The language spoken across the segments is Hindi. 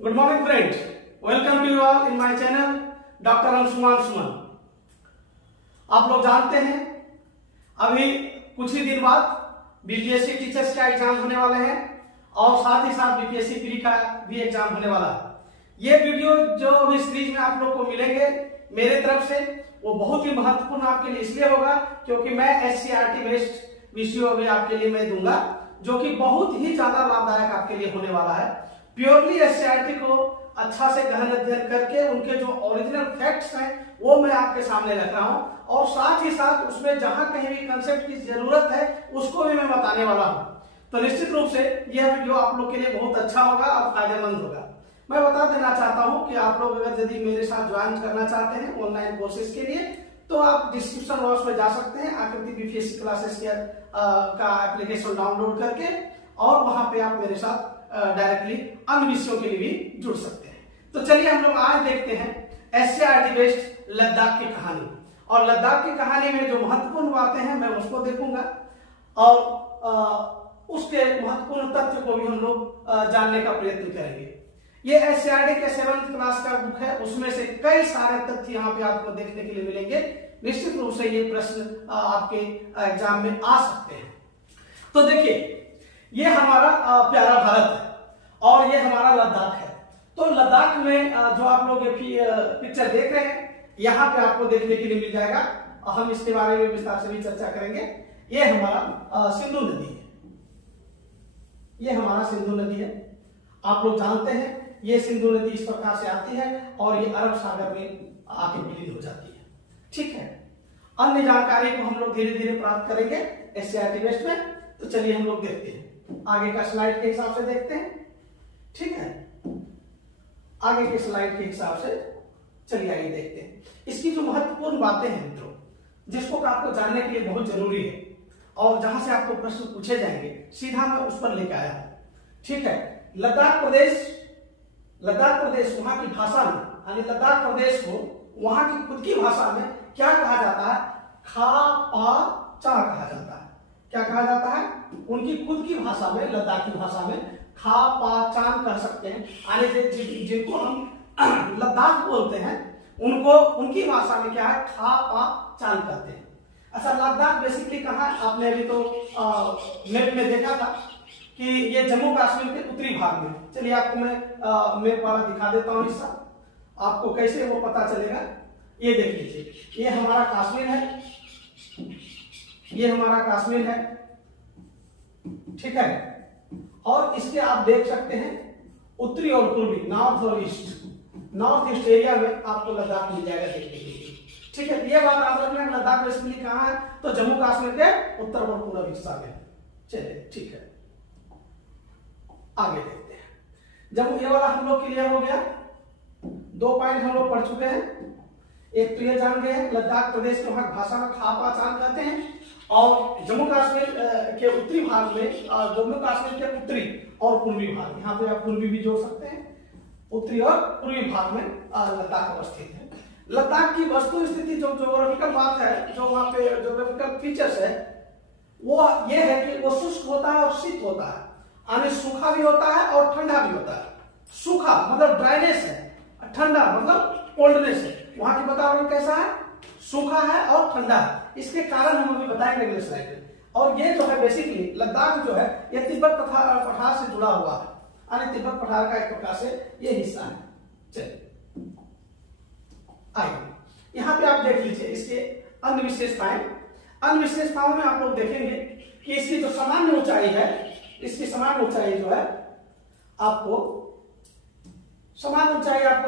Good morning friends, welcome to you all in my channel doctor Anshuman Suman. आप लोग जानते हैं अभी कुछ ही दिन बाद बीपीएससी टीचर्स का एग्जाम होने वाले हैं और साथ ही साथ बीपीएससी प्री का भी एग्जाम होने वाला है। ये वीडियो जो अभी सीरीज में आप लोग को मिलेंगे मेरे तरफ से वो बहुत ही महत्वपूर्ण आपके लिए इसलिए होगा क्योंकि मैं एससीईआरटी बेस्ड वीडियो अभी आपके लिए मैं दूंगा जो कि बहुत ही ज्यादा लाभदायक आपके लिए होने वाला है। प्योरली एससीईआरटी को अच्छा से गहन अध्ययन करके उनके जो ओरिजिनल फैक्ट्स हैं वो मैं आपके सामने रख रहा हूं और साथ ही साथ उसमें जहां कहीं भी कंसेप्ट की जरूरत है उसको भी मैं बताने वाला हूं। तो निश्चित रूप से यह वीडियो आप लोग के लिए बहुत अच्छा होगा और फायदेमंद होगा। मैं बता देना चाहता हूं कि आप लोग अगर यदि मेरे साथ ज्वाइन करना चाहते हैं ऑनलाइन कोर्सेज के लिए तो आप डिस्क्रिप्शन बॉक्स में जा सकते हैं। आकृति बीपीएससी क्लासेस का एप्लीकेशन डाउनलोड करके और वहां पे आप मेरे साथ डायरेक्टली अन्य विषयों के लिए भी जुड़ सकते हैं। तो चलिए हम लोग आज देखते हैं एससीईआरटी बेस्ड लद्दाख की कहानी। और लद्दाख की कहानी में जो महत्वपूर्ण बातें हैं मैं उसको देखूंगा और उसके महत्वपूर्ण तथ्य को भी हम लोग जानने का प्रयत्न करेंगे। ये एससीईआरटी के 7th क्लास का बुक है, उसमें से कई सारे तथ्य यहाँ पे आपको देखने के लिए मिलेंगे। निश्चित रूप से ये प्रश्न आपके एग्जाम में आ सकते हैं। तो देखिए, ये हमारा प्यारा भारत है और ये हमारा लद्दाख है। तो लद्दाख में जो आप लोग पिक्चर देख रहे हैं यहाँ पे आपको देखने के लिए मिल जाएगा और हम इसके बारे में विस्तार से भी चर्चा करेंगे। ये हमारा सिंधु नदी है, ये हमारा सिंधु नदी है। आप लोग जानते हैं ये सिंधु नदी इस प्रकार से आती है और ये अरब सागर में आके विलीन हो जाती है। ठीक है, अन्य जानकारी को हम लोग धीरे धीरे प्राप्त करेंगे एससीईआरटी बेस्ड में। तो चलिए हम लोग देखते हैं, आगे का स्लाइड के हिसाब से देखते हैं। ठीक है, आगे के स्लाइड के हिसाब से चलिए आइए देखते हैं इसकी जो महत्वपूर्ण बातें हैं मित्रों, जिसको आपको जानने के लिए बहुत जरूरी है और जहां से आपको प्रश्न पूछे जाएंगे सीधा मैं उस पर लेकर आया हूं। ठीक है, लद्दाख प्रदेश वहां की भाषा में यानी लद्दाख प्रदेश को वहां की खुद की भाषा में क्या कहा जाता है? खा पा चा कहा जाता है। क्या कहा जाता है? उनकी खुद की भाषा में, लद्दाख की भाषा में खा पा चान कह सकते हैं। यानी जिनको हम लद्दाख बोलते हैं उनको उनकी भाषा में क्या है? खा पा चान कहते हैं। अच्छा, लद्दाख बेसिकली कहाँ है? आपने अभी तो मैप में देखा था कि ये जम्मू कश्मीर के उत्तरी भाग में। चलिए आपको मैं मैप वाला दिखा देता हूँ हिस्सा, आपको कैसे वो पता चलेगा। ये देख लीजिए, ये हमारा कश्मीर है, ये हमारा कश्मीर है। ठीक है, और इसके आप देख सकते हैं उत्तरी और पूर्वी, नॉर्थ और ईस्ट एरिया में आपको लद्दाख मिल जाएगा देखने के लिए। ठीक है, ये बात आप रखना, लद्दाख बेसिकली कहाँ है? तो जम्मू कश्मीर के उत्तर और पूर्व हिस्सा में। चलिए ठीक है, आगे देखते हैं। जब ये वाला हम लोग क्लियर हो गया, 2 पॉइंट हम लोग पढ़ चुके हैं। एक तो ये जान गए लद्दाख प्रदेश के वहां भाषा में खा पा चान कहते हैं और जम्मू कश्मीर के उत्तरी भाग में, जम्मू कश्मीर के उत्तरी और पूर्वी भाग, यहाँ पे आप पूर्वी भी जोड़ सकते हैं, उत्तरी और पूर्वी भाग में लद्दाख अवस्थित है। लद्दाख की वस्तु स्थिति जो ज्योग्राफिकल बात है, जो वहां पे ज्योग्राफिकल फीचर्स है वो ये है कि वो शुष्क होता है और शीत होता है, यानी सूखा भी होता है और ठंडा भी होता है। सूखा मतलब ड्राइनेस है, ठंडा मतलब कोल्डनेस है। वहां की वातावरण कैसा है? सूखा है और ठंडा है। इसके कारण हम अभी बताएंगे अगले स्लाइड में। और ये जो है बेसिकली लद्दाख जो है ये तिब्बत पठार से जुड़ा हुआ है, यानी तिब्बत पठार का एक प्रकार से ये हिस्सा है। चलिए आइए, यहाँ पे आप देख लीजिए इसके अन्य विशेषताओं में आप लोग देखेंगे कि इसकी जो सामान्य ऊंचाई है, इसकी सामान्य ऊंचाई जो है आपको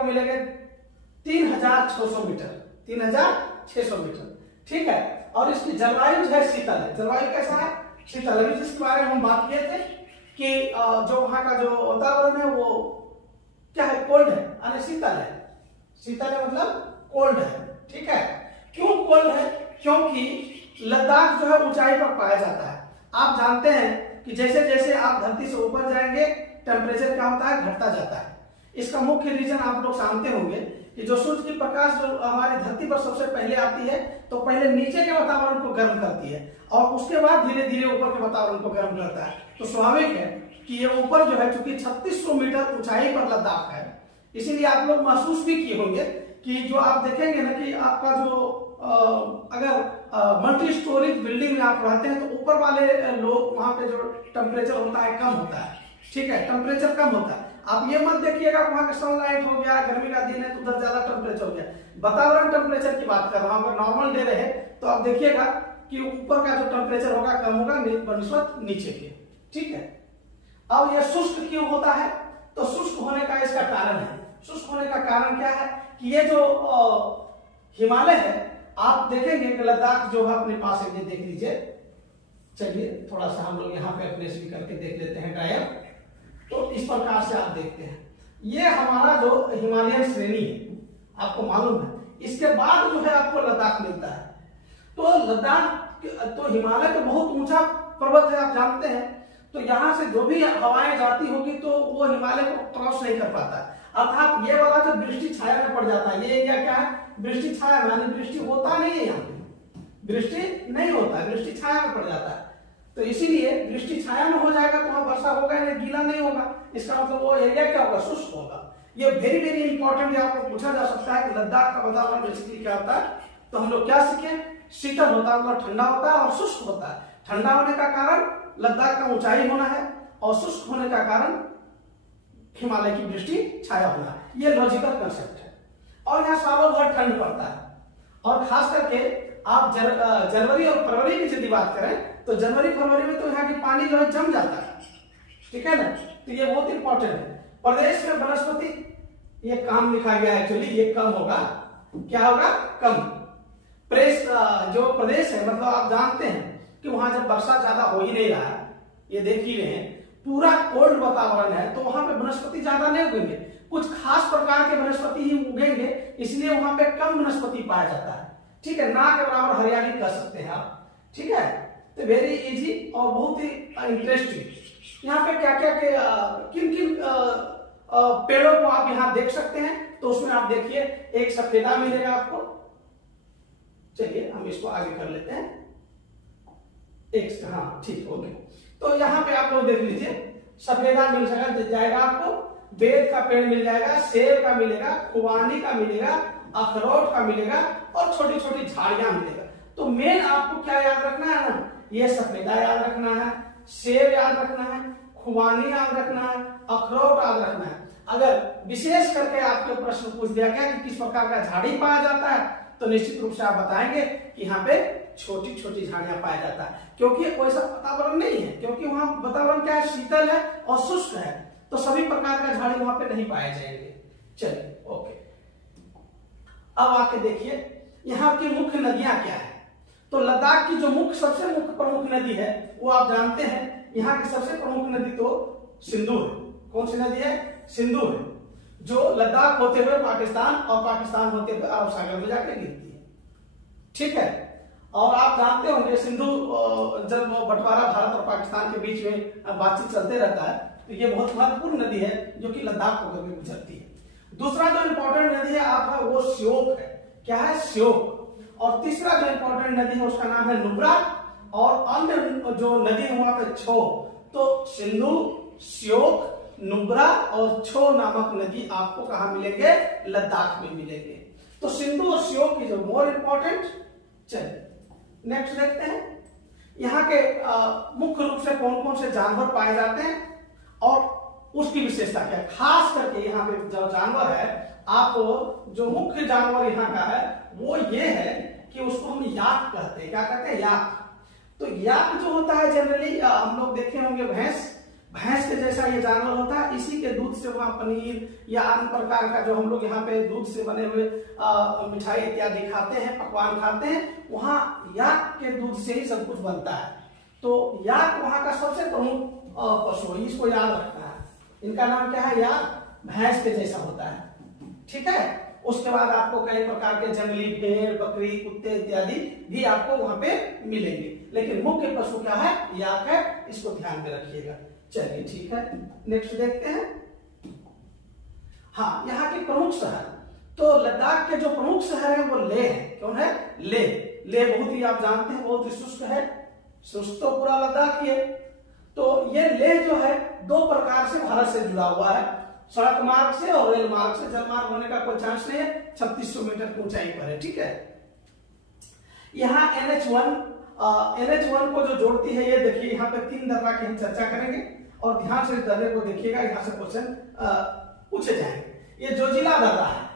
मिलेगा 3600 मीटर, 3600 मीटर। ठीक है, और इसकी जलवायु जो है शीतल है। जलवायु कैसा है? शीतल है, जिसके बारे में हम बात किए थे कि जो वहां का जो वातावरण है वो क्या है? कोल्ड है, यानी शीतल है। शीतल है मतलब कोल्ड है। ठीक है, क्यों कोल्ड है? क्योंकि लद्दाख जो है ऊंचाई पर पाया जाता है। आप जानते हैं कि जैसे जैसे आप धरती से ऊपर जाएंगे टेम्परेचर क्या होता है? घटता जाता है। इसका मुख्य रीजन आप लोग जानते होंगे कि जो सूर्य की प्रकाश जो हमारी धरती पर सबसे पहले आती है तो पहले नीचे के वातावरण को गर्म करती है और उसके बाद धीरे धीरे ऊपर के वातावरण को गर्म करता है। तो स्वाभाविक है कि कि ये ऊपर जो है चूंकि 3600 मीटर ऊंचाई पर लद्दाख है, इसीलिए आप लोग महसूस भी किए होंगे कि जो आप देखेंगे ना कि आपका जो अगर मल्टी स्टोरेज बिल्डिंग में आप रहते हैं तो ऊपर वाले लोग वहां पे जो टेम्परेचर होता है कम होता है, ठीक है, टेम्परेचर कम होता है। आप ये मत देखिएगा वहां का सनलाइट हो गया, गर्मी का दिन है तो उधर ज्यादा टेम्परेचर हो गया, वातावरण टेम्परेचर की बात कर रहा हूं। अगर नॉर्मल डे रहे तो आप देखिएगा कि ऊपर का जो टेम्परेचर होगा कम होगा बनस्पत नीचे के, ठीक है। अब यह शुष्क क्यों होता है? तो शुष्क होने का इसका कारण है। शुष्क होने का कारण क्या है कि ये जो हिमालय है, आप देखेंगे कि लद्दाख जो है अपने पास है, ये देख लीजिए। चलिए थोड़ा सा हम लोग यहाँ पे अपने स्पीकर के देख लेते हैं ड्राइव, तो इस प्रकार से आप देखते हैं ये हमारा जो हिमालयन श्रेणी है, आपको मालूम है, इसके बाद जो है आपको लद्दाख मिलता है। तो लद्दाख तो हिमालय तो बहुत ऊंचा पर्वत है, आप जानते हैं, तो यहाँ से जो भी हवाएं जाती होगी तो वो हिमालय को क्रॉस नहीं कर पाता है, अर्थात ये वाला जो वृष्टि छाया में पड़ जाता है। ये एरिया क्या है? वृष्टि छाया, यानी वृष्टि होता नहीं है, यहाँ पे वृष्टि नहीं होता है, वृष्टि छाया में पड़ जाता है। तो इसीलिए वृष्टि छाया में हो जाएगा तो वहां वर्षा होगा नहीं, गीला नहीं होगा, इसका मतलब वो एरिया क्या होगा? शुष्क होगा। ये वेरी वेरी इंपॉर्टेंट है, आपको पूछा जा सकता है कि लद्दाख का वातावरण बेसिकली क्या होता है। तो हम लोग क्या सीखे? शीतल होता है मतलब ठंडा होता है, और शुष्क होता है। ठंडा होने का कारण लद्दाख का ऊंचाई होना है, और शुष्क होने का कारण हिमालय की वृष्टि छाया होना। ये लॉजिकल कंसेप्ट है। और यहाँ सालों भर ठंड पड़ता है, और खास करके आप जनवरी और फरवरी की यदि बात करें तो जनवरी फरवरी में तो यहाँ की पानी जो है जम जाता है, ठीक है ना। तो ये बहुत इंपॉर्टेंट है। प्रदेश में वनस्पति, ये काम लिखा गया है एक्चुअली, ये कम होगा, क्या होगा? कम। प्रेस जो प्रदेश है, मतलब आप जानते हैं कि वहां जब वर्षा ज्यादा हो ही नहीं रहा है, ये देख ही रहे हैं, पूरा कोल्ड वातावरण है, तो वहां पे वनस्पति ज्यादा नहीं उगेंगे, कुछ खास प्रकार के वनस्पति ही उगेंगे, इसलिए वहां पे कम वनस्पति पाया जाता है, ठीक है। ना के बराबर हरियाली कह सकते हैं आप, ठीक है। तो वेरी इजी और बहुत ही इंटरेस्टिंग। यहाँ पे क्या क्या के किन किन पेड़ों को आप यहाँ देख सकते हैं, तो उसमें आप देखिए एक सफेदा मिलेगा आपको। चलिए हम इसको आगे कर लेते हैं, एक, हाँ ठीक हो गया। तो यहाँ पे आप लोग देख लीजिए, सफेदा मिल जाएगा आपको, बेर का पेड़ मिल जाएगा, सेब का मिलेगा, खुबानी का मिलेगा, अखरोट का मिलेगा, और छोटी छोटी झाड़ियां मिलेगा। तो मेन आपको क्या याद रखना है ना, ये सफेदा याद रखना है, सेब याद रखना है, खुबानी याद रखना है, अखरोट याद रखना है। अगर विशेष करके आपके प्रश्न पूछ दिया गया कि किस प्रकार का झाड़ी पाया जाता है, तो निश्चित रूप से आप बताएंगे कि यहाँ पे छोटी छोटी झाड़ियां पाया जाता है, क्योंकि वैसा वातावरण नहीं है, क्योंकि वहां वातावरण क्या है? शीतल है और शुष्क है, तो सभी प्रकार का झाड़ी वहां पे नहीं पाए जाएंगे। चलिए ओके, अब आके देखिए यहाँ की मुख्य नदियां क्या है। तो लद्दाख की जो सबसे मुख्य प्रमुख नदी है वो आप जानते हैं, यहाँ की सबसे प्रमुख नदी तो सिंधु है। कौन सी नदी है? सिंधु है, जो लद्दाख होते हुए पाकिस्तान और पाकिस्तान होते हुए अरब सागर में जाकर गिरती है, ठीक है। और आप जानते होंगे सिंधु जब बंटवारा भारत और पाकिस्तान के बीच में बातचीत चलते रहता है, तो ये बहुत महत्वपूर्ण नदी है जो कि लद्दाख होकर के गुजरती है। दूसरा जो इंपॉर्टेंट नदी है आपका वो श्योक है। क्या है? श्योक। और तीसरा जो इंपॉर्टेंट नदी है उसका नाम है नुब्रा, और अन्य जो नदी है वहां पे छो। तो सिंधु, श्योक, नुब्रा और छो नामक नदी आपको कहां मिलेंगे? लद्दाख में मिलेंगे। तो सिंधु और श्योक की जो मोर इंपॉर्टेंट। चलिए नेक्स्ट देखते हैं, यहाँ के मुख्य रूप से कौन कौन से जानवर पाए जाते हैं और उसकी विशेषता क्या है। खास करके यहाँ पे जो जानवर है, आपको जो मुख्य जानवर यहाँ का है वो ये है कि उसको हम याक कहते हैं। क्या कहते हैं? याक। तो याक जो होता है जनरली हम लोग देखे होंगे भैंस के जैसा ये जानवर होता है। इसी के दूध से वहां पनीर या अन्य प्रकार का जो हम लोग यहाँ पे दूध से बने हुए मिठाई इत्यादि खाते हैं, पकवान खाते हैं, वहां याक के दूध से ही सब कुछ बनता है। तो याक वहां का सबसे प्रमुख पशु है, इसको याद रखना है। इनका नाम क्या है? याक। भैंस के जैसा होता है, ठीक है। उसके बाद आपको कई प्रकार के जंगली भेड़, बकरी, कुत्ते इत्यादि भी आपको वहां पे मिलेंगे, लेकिन मुख्य पशु क्या है? याक है। इसको ध्यान में रखिएगा। चलिए ठीक है, नेक्स्ट देखते हैं। हाँ, यहाँ के प्रमुख शहर, तो लद्दाख के जो प्रमुख शहर है वो लेह है। कौन है? लेह। लेह बहुत ही आप जानते हैं बहुत ही शुष्क है, शुष्क तो पूरा लद्दाख ही है। तो ये लेह जो है दो प्रकार से भारत से जुड़ा हुआ है, सड़क मार्ग से और रेल मार्ग से। जल मार्ग होने का कोई चांस नहीं है, 3600 मीटर की ऊंचाई पर है। ठीक है, यहाँ NH1 को जो जोड़ती है, ये देखिए यहाँ पे 3 दर्रा की हम चर्चा करेंगे और ध्यान से दर्रे को देखिएगा, यहाँ से क्वेश्चन पूछे जाएंगे। ये जोजिला दर्रा है।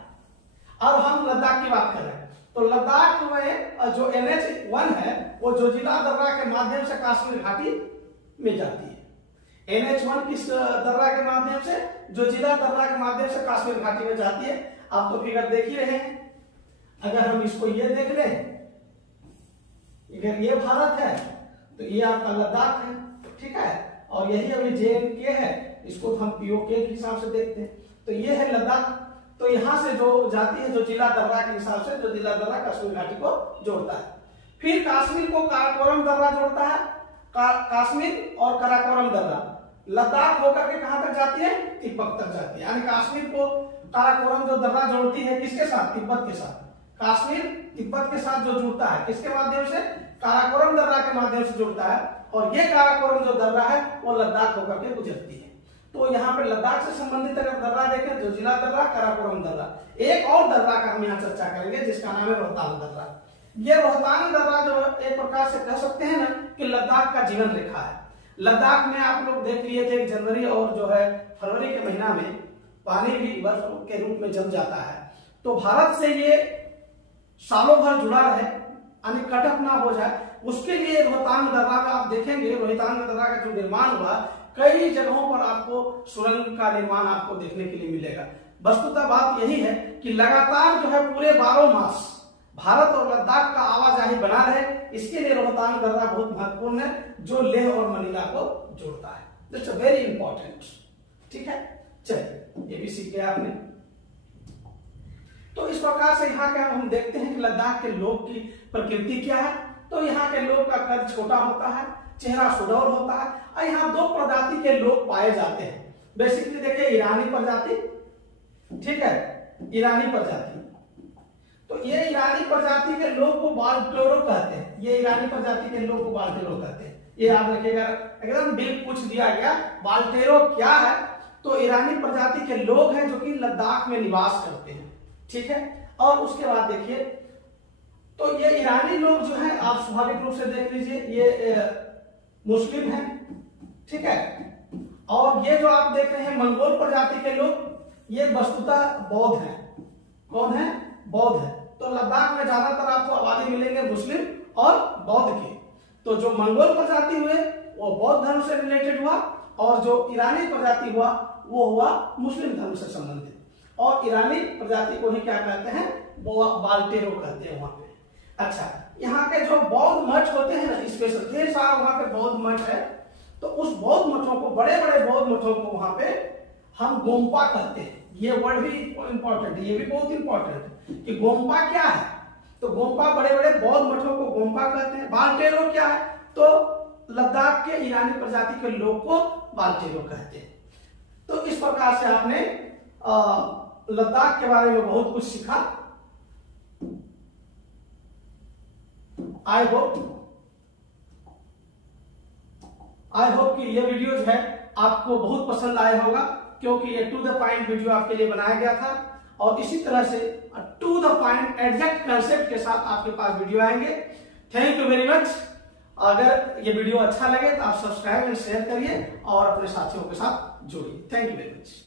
अब हम लद्दाख की बात कर रहे हैं, तो लद्दाख में जो NH1 है वो जोजिला दर्रा के माध्यम से कश्मीर घाटी में जाती है। NH1 किस दर्रा के माध्यम से? जोजिला दर्रा के माध्यम से कश्मीर घाटी में जाती है। आप तो फिगर देख ही रहे हैं। अगर हम इसको ये देख लें, अगर ये भारत है तो ये आपका लद्दाख है। ठीक है, और यही अभी JNK है, इसको हम POK के हिसाब से देखते हैं। तो ये है लद्दाख। तो यहां से जो जाती है जोजिला दर्रा के हिसाब से, जोजिला दर्रा कश्मीर घाटी को जोड़ता है। फिर कश्मीर को काराकोरम दर्रा जोड़ता है। कश्मीर और काराकोरम दर्रा लद्दाख होकर के कहां तक जाती है? तिब्बत तक जाती है। यानी कश्मीर को काराकोरम जो दर्रा जोड़ती है किसके साथ? तिब्बत के साथ। कश्मीर तिब्बत के साथ जो जुड़ता है किसके माध्यम से? काराकोरम दर्रा के माध्यम से जुड़ता है। और ये काराकोरम जो दर्रा है वो लद्दाख होकर के गुजरती है। तो यहाँ पे लद्दाख से संबंधित अगर दर्रा देखें, जोजिला दर्रा, काराकोरम दर्रा। एक और दर्रा का हम यहाँ चर्चा करेंगे जिसका नाम है रोहतांग दर्रा। ये रोहतांग दर्रा जो एक प्रकार से कह सकते हैं ना कि लद्दाख का जीवन रेखा है। लद्दाख में आप लोग देख लिए थे जनवरी और जो है फरवरी के महीना में पानी भी बर्फ के रूप में जम जाता है। तो भारत से ये सालों भर जुड़ा रहे, यानी कट ऑफ ना हो जाए, उसके लिए रोहतांग दर्रा का आप देखेंगे, रोहतांग दर्रा का जो निर्माण हुआ, कई जगहों पर आपको सुरंग का निर्माण आपको देखने के लिए मिलेगा। वस्तुतः बात यही है कि लगातार जो है पूरे 12 मास भारत और लद्दाख का आवाजाही बना रहे, इसके लिए रोहतांग दर्रा बहुत महत्वपूर्ण है, जो लेह और मनीला को जोड़ता है। That's very important. ठीक है, चलिए ये भी सीख गया आपने। तो इस प्रकार से यहाँ के हम देखते हैं कि लद्दाख के लोग की प्रकृति क्या है। तो यहाँ के लोग का कद छोटा होता है, चेहरा सुडौल होता है, और यहाँ 2 प्रजाति के लोग पाए जाते हैं। बेसिकली देखिए, ईरानी प्रजाति, ठीक है, ईरानी प्रजाति। तो ये ईरानी प्रजाति के लोग को बाल्टेरो कहते हैं। ये ईरानी प्रजाति के लोग को बाल्टेरो कहते हैं। ये याद रखिएगा, एकदम बिल पूछ दिया गया बाल्टेरो क्या है, तो ईरानी प्रजाति के लोग हैं जो कि लद्दाख में निवास करते हैं। ठीक है, और उसके बाद देखिए, तो ये ईरानी लोग जो है आप स्वाभाविक रूप से देख लीजिए, ये मुस्लिम है। ठीक है, और ये जो आप देख रहे हैं मंगोल प्रजाति के लोग, ये वस्तुतः बौद्ध है। कौन है? बौद्ध है। तो लद्दाख में ज्यादातर आपको आबादी मिलेंगे मुस्लिम और बौद्ध के। तो जो मंगोल प्रजाति हुए वो बौद्ध धर्म से रिलेटेड हुआ, और जो ईरानी प्रजाति हुआ वो हुआ मुस्लिम धर्म से संबंधित। और ईरानी प्रजाति को ही क्या कहते हैं? वो बाल्टेरो कहते हैं वहां पे। अच्छा, यहाँ के जो बौद्ध मठ होते हैं ना, स्पेशल ढेर सारा वहां पे बौद्ध मठ है। तो उस बौद्ध मठों को, बड़े बड़े बौद्ध मठों को वहां पे हम गोम्पा कहते हैं। ये वर्ड भी इंपॉर्टेंट है, ये भी बहुत इंपॉर्टेंट है कि गोम्पा क्या है। तो गोम्पा, बड़े बड़े बौद्ध मठों को गोम्पा कहते हैं। बाल्टेरो क्या है? तो लद्दाख के ईरानी प्रजाति के लोग को बाल्टेरो कहते हैं। तो इस प्रकार से आपने लद्दाख के बारे में बहुत कुछ सीखा। आई होप कि ये वीडियो जो है आपको बहुत पसंद आया होगा, क्योंकि ये टू द पॉइंट वीडियो आपके लिए बनाया गया था। और इसी तरह से to the point exact concept के साथ आपके पास वीडियो आएंगे। Thank you very much. अगर ये वीडियो अच्छा लगे तो आप सब्सक्राइब एंड शेयर करिए और अपने साथियों के साथ जोड़िए। Thank you very much.